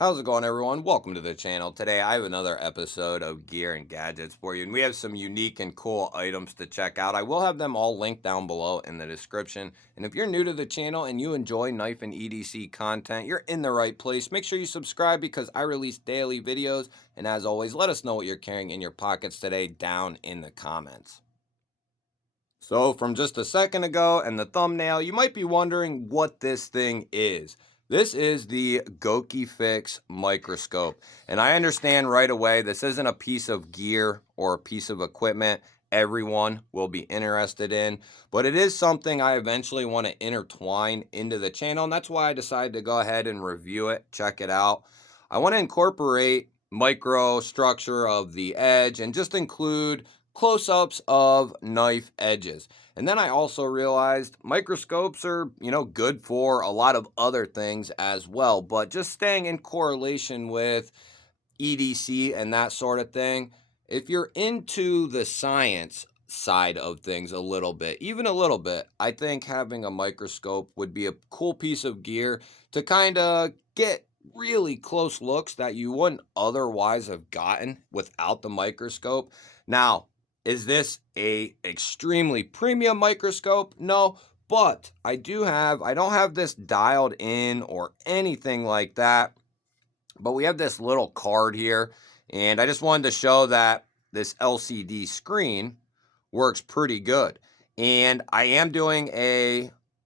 How's it going, everyone? Welcome to the channel. Today I have another episode of Gear and Gadgets for you, and we have some unique and cool items to check out. I will have them all linked down below in the description, and if you're new to the channel and you enjoy knife and EDC content, you're in the right place. Make sure you subscribe because I release daily videos, and as always, let us know what you're carrying in your pockets today down in the comments. So from just a second ago and the thumbnail, you might be wondering what this thing is. This is the Goki Fix microscope. And I understand right away, this isn't a piece of gear or a piece of equipment everyone will be interested in, but it is something I eventually want to intertwine into the channel. And that's why I decided to go ahead and review it, check it out. I want to incorporate microstructure of the edge and just include close-ups of knife edges. And then I also realized microscopes are, good for a lot of other things as well, but just staying in correlation with EDC and that sort of thing, if you're into the science side of things a little bit, even a little bit, I think having a microscope would be a cool piece of gear to kind of get really close looks that you wouldn't otherwise have gotten without the microscope. Now, is this a extremely premium microscope? No, but I don't have this dialed in or anything like that. But we have this little card here, and I just wanted to show that this LCD screen works pretty good. And I am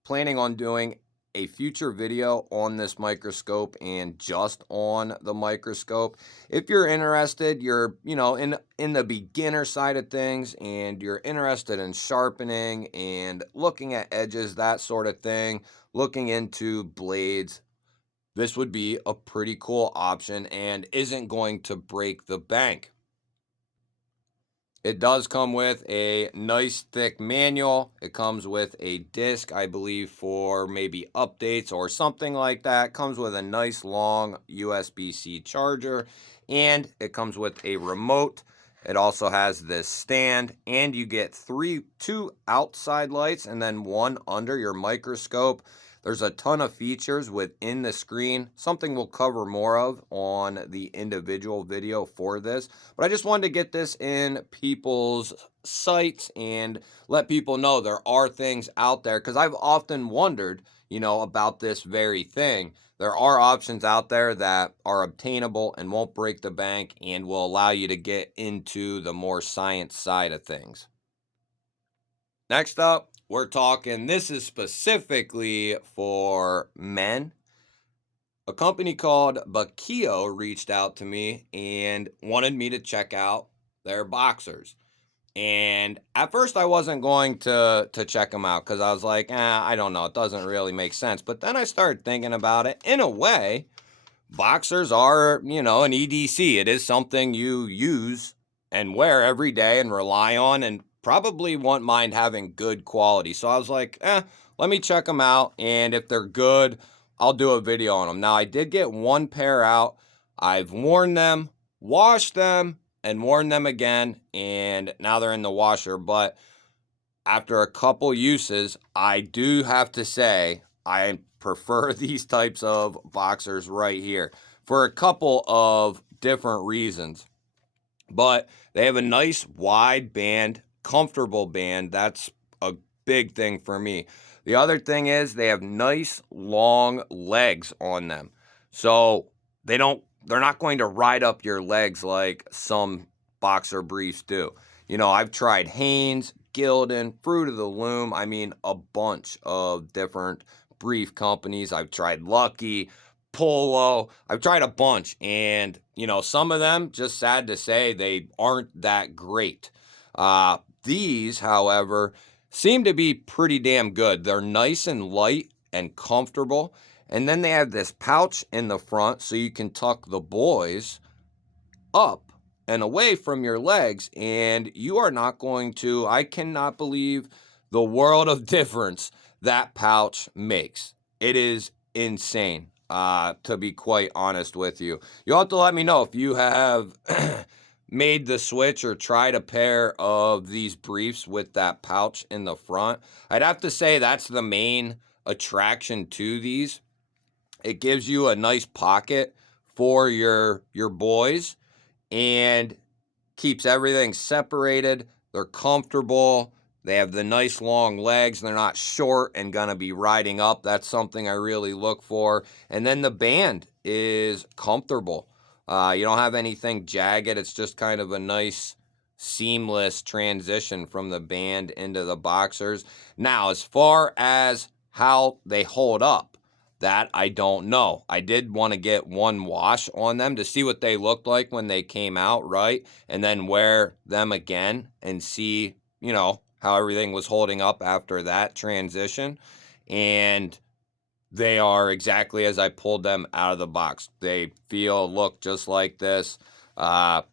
planning on doing a future video on this microscope and just on the microscope. If you're interested, you're, in the beginner side of things and you're interested in sharpening and looking at edges, that sort of thing, looking into blades, this would be a pretty cool option and isn't going to break the bank. It does come with a nice thick manual. It comes with a disc, I believe, for maybe updates or something like that. It comes with a nice long USB-C charger, and it comes with a remote. It also has this stand, and you get two outside lights and then one under your microscope. There's a ton of features within the screen, something we'll cover more of on the individual video for this. But I just wanted to get this in people's sights and let people know there are things out there, because I've often wondered, about this very thing. There are options out there that are obtainable and won't break the bank and will allow you to get into the more science side of things. Next up, we're talking, this is specifically for men. A company called Bakio reached out to me and wanted me to check out their boxers. And at first I wasn't going to check them out because I was like, I don't know, it doesn't really make sense. But then I started thinking about it. In a way, boxers are, an EDC. It is something you use and wear every day and rely on, and probably won't mind having good quality. So I was like, let me check them out. And if they're good, I'll do a video on them. Now, I did get one pair out. I've worn them, washed them, and worn them again. And now they're in the washer. But after a couple uses, I do have to say, I prefer these types of boxers right here for a couple of different reasons. But they have a nice wide band, comfortable band. That's a big thing for me. The other thing is they have nice long legs on them. So they're not going to ride up your legs like some boxer briefs do. I've tried Hanes, Gildan, Fruit of the Loom. I mean, a bunch of different brief companies. I've tried Lucky, Polo. I've tried a bunch, and some of them, just sad to say, they aren't that great. These, however, seem to be pretty damn good. They're nice and light and comfortable, and then they have this pouch in the front so you can tuck the boys up and away from your legs, and you are not going to, I cannot believe the world of difference that pouch makes. It is insane, to be quite honest with you. You'll have to let me know if you have made the switch or tried a pair of these briefs with that pouch in the front. I'd have to say that's the main attraction to these. It gives you a nice pocket for your boys, and keeps everything separated. They're comfortable. They have the nice long legs. They're not short and gonna be riding up. That's something I really look for. And then the band is comfortable. You don't have anything jagged. It's just kind of a nice seamless transition from the band into the boxers. Now, as far as how they hold up, that I don't know. I did want to get one wash on them to see what they looked like when they came out, right? And then wear them again and see, how everything was holding up after that transition. And they are exactly as I pulled them out of the box. They look just like this.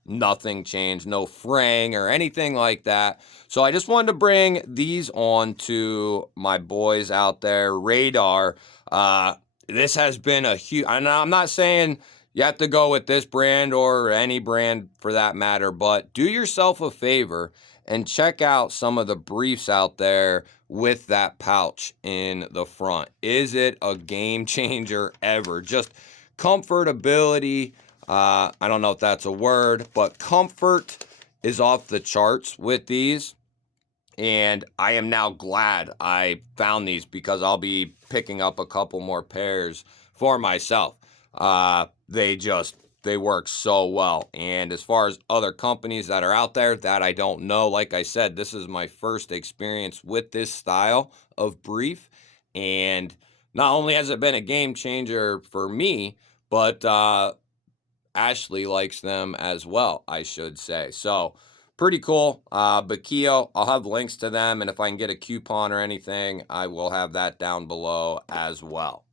Nothing changed, no fraying or anything like that. So I just wanted to bring these on to my boys out there. Radar. This has been a huge, and I'm not saying you have to go with this brand or any brand for that matter, but do yourself a favor and check out some of the briefs out there with that pouch in the front. Is it a game changer ever? Just comfortability. I don't know if that's a word, but comfort is off the charts with these. And I am now glad I found these because I'll be picking up a couple more pairs for myself. They work so well. And as far as other companies that are out there, that I don't know. Like I said, this is my first experience with this style of brief. And not only has it been a game changer for me, but Ashley likes them as well, I should say. So pretty cool. Bakio, I'll have links to them, and if I can get a coupon or anything, I will have that down below as well.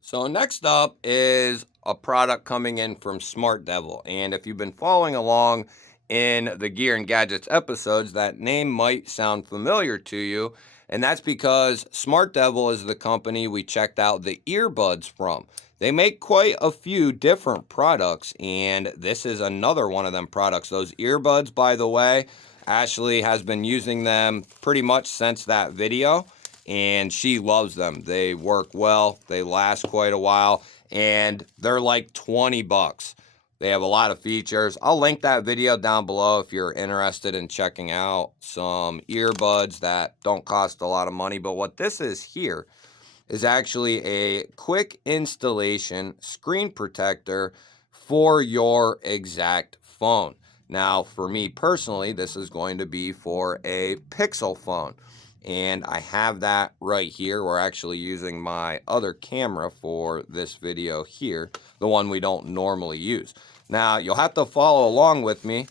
So next up is a product coming in from Smart Devil. And if you've been following along in the Gear and Gadgets episodes, that name might sound familiar to you. And that's because Smart Devil is the company we checked out the earbuds from. They make quite a few different products, and this is another one of them products. Those earbuds, by the way, Ashley has been using them pretty much since that video, and she loves them. They work well, they last quite a while, and they're like 20 bucks. They have a lot of features. I'll link that video down below if you're interested in checking out some earbuds that don't cost a lot of money. But what this is here is actually a quick installation screen protector for your exact phone. Now, for me personally, this is going to be for a Pixel phone. And I have that right here. We're actually using my other camera for this video here, the one we don't normally use. Now, you'll have to follow along with me,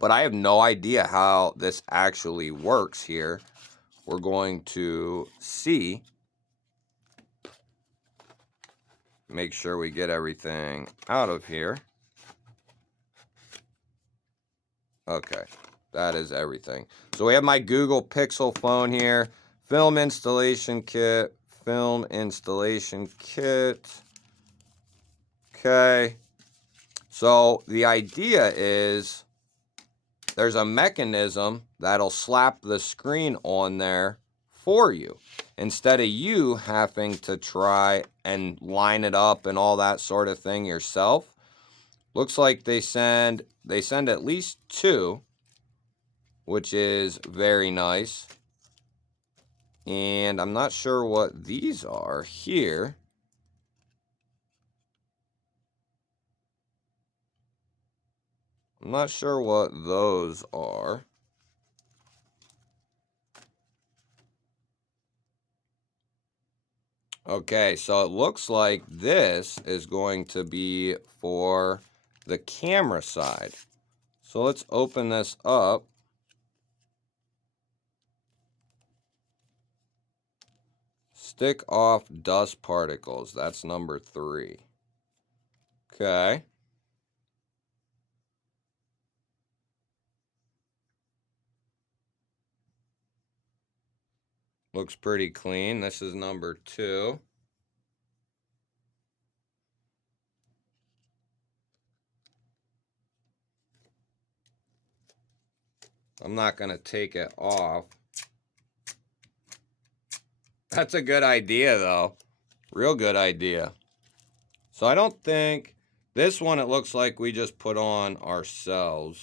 but I have no idea how this actually works here. We're going to see. Make sure we get everything out of here. Okay, that is everything. So we have my Google Pixel phone here. Film installation kit. Film installation kit. Okay. So the idea is there's a mechanism that'll slap the screen on there for you instead of you having to try and line it up and all that sort of thing yourself. Looks like they send at least two, which is very nice. And I'm not sure what these are here. I'm not sure what those are. Okay, so it looks like this is going to be for the camera side. So let's open this up. Stick off dust particles. That's number 3. Okay. Looks pretty clean. This is number 2. I'm not going to take it off. That's a good idea, though. Real good idea. So I don't think this one, it looks like we just put on ourselves.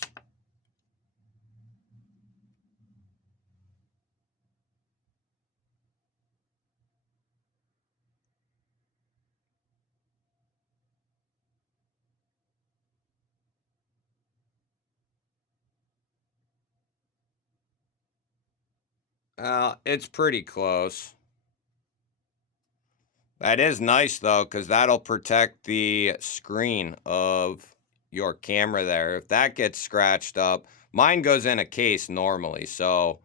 It's pretty close. That is nice though, because that'll protect the screen of your camera there. If that gets scratched up, mine goes in a case normally, so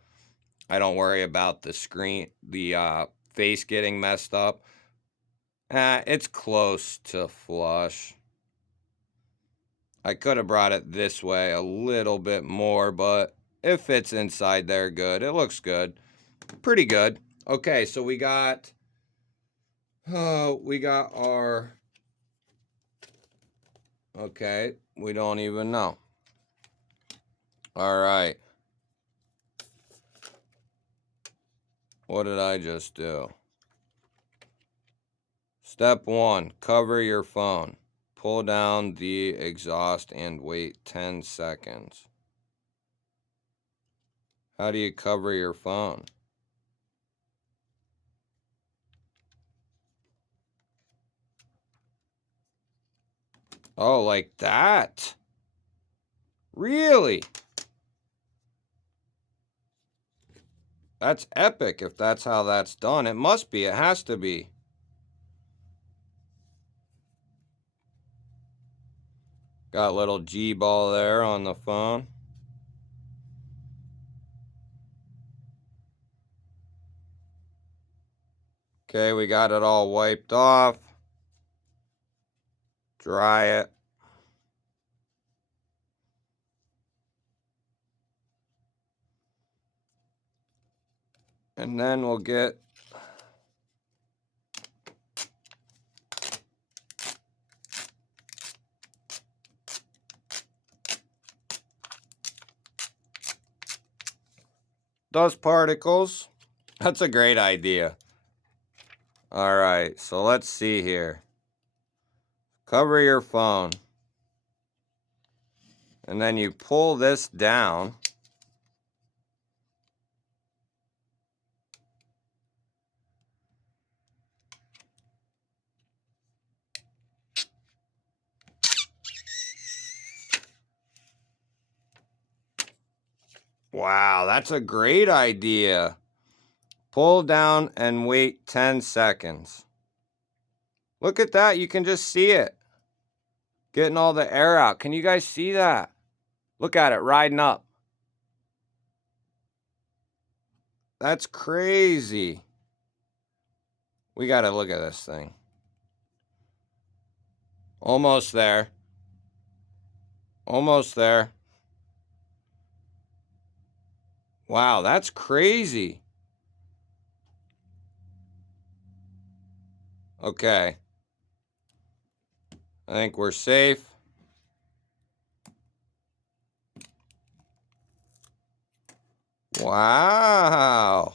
I don't worry about the screen, the face getting messed up. It's close to flush. I could have brought it this way a little bit more, but it fits inside there good. It looks good. Pretty good. Okay, so we got our, okay, we don't even know. All right. What did I just do? Step 1, cover your phone. Pull down the exhaust and wait 10 seconds. How do you cover your phone? Oh, like that? Really? That's epic if that's how that's done. It must be. It has to be. Got little G-ball there on the phone. Okay, we got it all wiped off. Dry it. And then we'll get dust particles. That's a great idea. All right, so let's see here. Cover your phone. And then you pull this down. Wow, that's a great idea. Pull down and wait 10 seconds. Look at that, you can just see it. Getting all the air out. Can you guys see that? Look at it riding up. That's crazy. We gotta look at this thing. Almost there. Almost there. Wow, that's crazy. Okay. I think we're safe. Wow.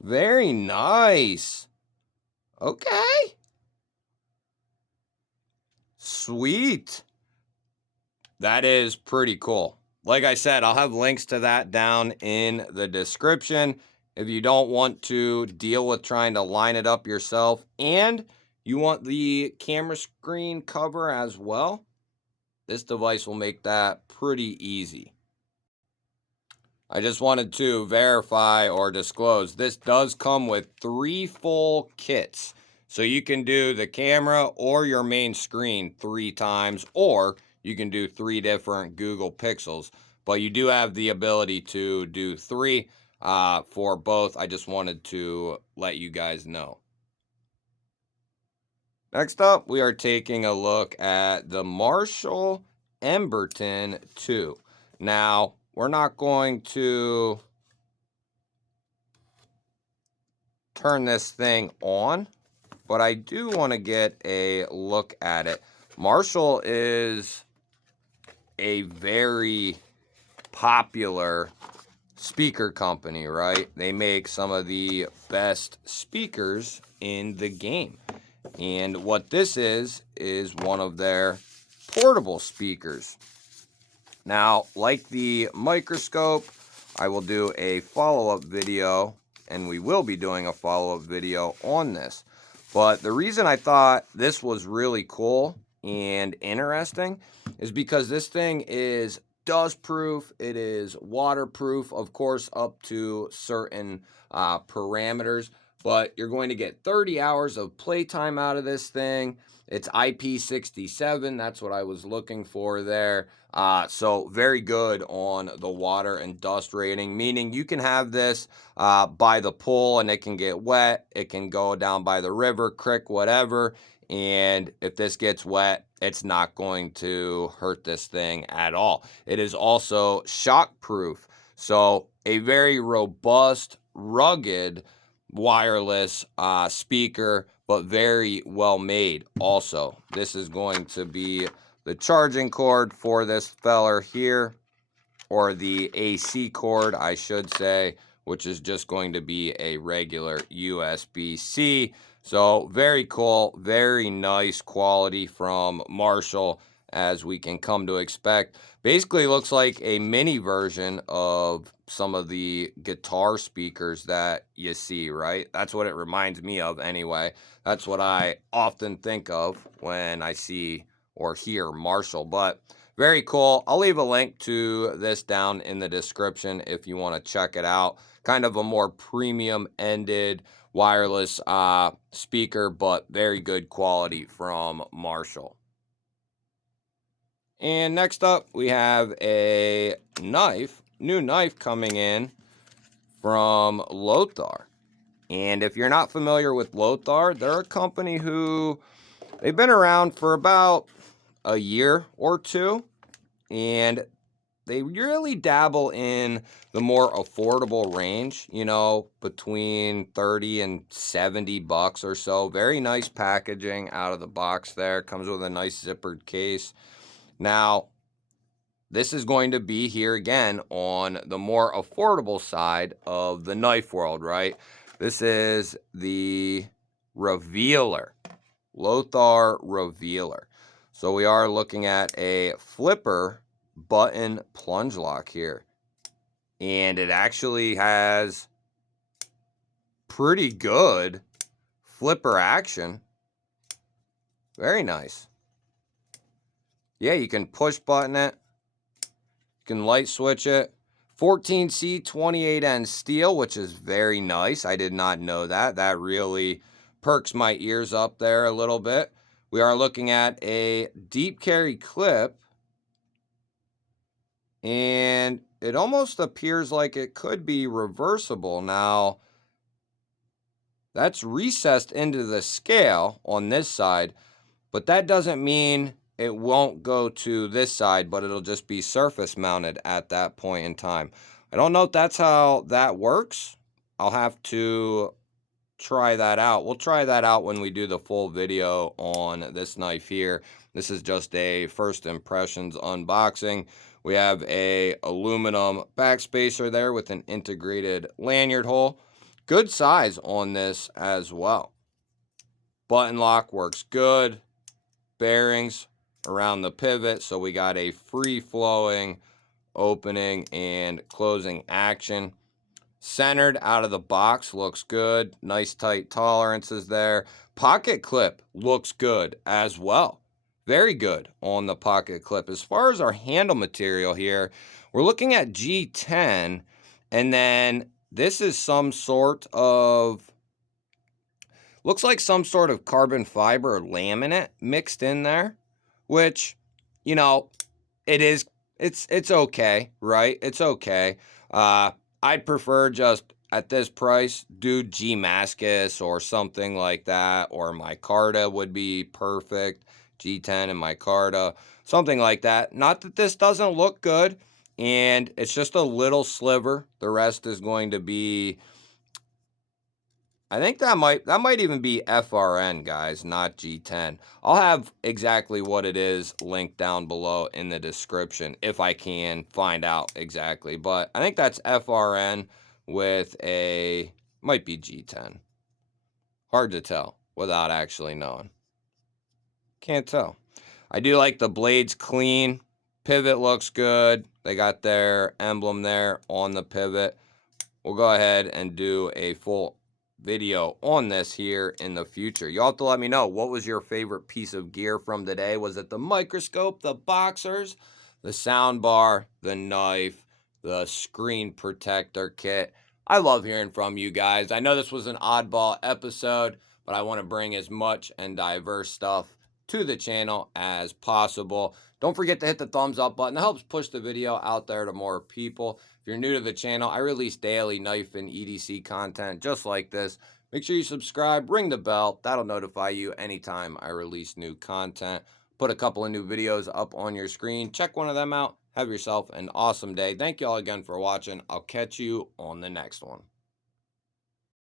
Very nice. Okay. Sweet. That is pretty cool. Like I said, I'll have links to that down in the description. If you don't want to deal with trying to line it up yourself and you want the camera screen cover as well, this device will make that pretty easy. I just wanted to verify or disclose, this does come with 3 full kits. So you can do the camera or your main screen 3 times, or you can do 3 different Google Pixels. But you do have the ability to do 3 for both. I just wanted to let you guys know. Next up, we are taking a look at the Marshall Emberton 2. Now, we're not going to turn this thing on, but I do want to get a look at it. Marshall is a very popular speaker company, right? They make some of the best speakers in the game. And what this is one of their portable speakers. Now, like the microscope, I will do a follow-up video, and we will be doing a follow-up video on this. But the reason I thought this was really cool and interesting is because this thing is dust proof, it is waterproof, of course, up to certain parameters, but you're going to get 30 hours of playtime out of this thing. It's IP67, that's what I was looking for there. So very good on the water and dust rating, meaning you can have this by the pool and it can get wet. It can go down by the river, creek, whatever. And if this gets wet, it's not going to hurt this thing at all. It is also shock proof. So a very robust, rugged wireless speaker, but very well made also. This is going to be the charging cord for this feller here, or the AC cord, I should say, which is just going to be a regular USB-C. So very cool, very nice quality from Marshall, as we can come to expect. Basically looks like a mini version of some of the guitar speakers that you see, right? That's what it reminds me of anyway. That's what I often think of when I see or hear Marshall, but very cool. I'll leave a link to this down in the description if you want to check it out. Kind of a more premium ended wireless speaker, but very good quality from Marshall. And next up, we have a new knife coming in from Lothar. And if you're not familiar with Lothar, they're a company who, they've been around for about a year or two, and they really dabble in the more affordable range, you know, between 30 and 70 bucks or so. Very nice packaging out of the box there. Comes with a nice zippered case. Now, this is going to be here again on the more affordable side of the knife world, right? This is the Revealer, Lothar Revealer. So we are looking at a flipper button plunge lock here. And it actually has pretty good flipper action. Very nice. Yeah, you can push button it. You can light switch it. 14C 28N steel, which is very nice. I did not know that. That really perks my ears up there a little bit. We are looking at a deep carry clip, and it almost appears like it could be reversible. Now, that's recessed into the scale on this side, but that doesn't mean it won't go to this side, but it'll just be surface mounted at that point in time. I don't know if that's how that works. I'll have to try that out. We'll try that out when we do the full video on this knife here. This is just a first impressions unboxing. We have a aluminum backspacer there with an integrated lanyard hole. Good size on this as well. Button lock works good. Bearings around the pivot, so we got a free-flowing opening and closing action. Centered out of the box, looks good. Nice tight tolerances there. Pocket clip looks good as well. Very good on the pocket clip. As far as our handle material here, we're looking at G10, and then this is some sort of, looks like some sort of carbon fiber laminate mixed in there, which, you know, it's okay, right? It's okay. I'd prefer just at this price, do G-Mascus or something like that, or micarta would be perfect. G10 and micarta, something like that. Not that this doesn't look good, and it's just a little sliver. The rest is going to be I think that might even be FRN, guys, not G10. I'll have exactly what it is linked down below in the description if I can find out exactly. But I think that's FRN with a might be G10. Hard to tell without actually knowing. Can't tell. I do like the blades clean. Pivot looks good. They got their emblem there on the pivot. We'll go ahead and do a full video on this here in the future. You'll have to let me know, what was your favorite piece of gear from today? Was it the microscope, the boxers, the sound bar, the knife, the screen protector kit? I love hearing from you guys. I know this was an oddball episode, but I want to bring as much and diverse stuff to the channel as possible. Don't forget to hit the thumbs up button. It helps push the video out there to more people. If you're new to the channel, I release daily knife and EDC content just like this. Make sure you subscribe, ring the bell. That'll notify you anytime I release new content. Put a couple of new videos up on your screen. Check one of them out. Have yourself an awesome day. Thank you all again for watching. I'll catch you on the next one.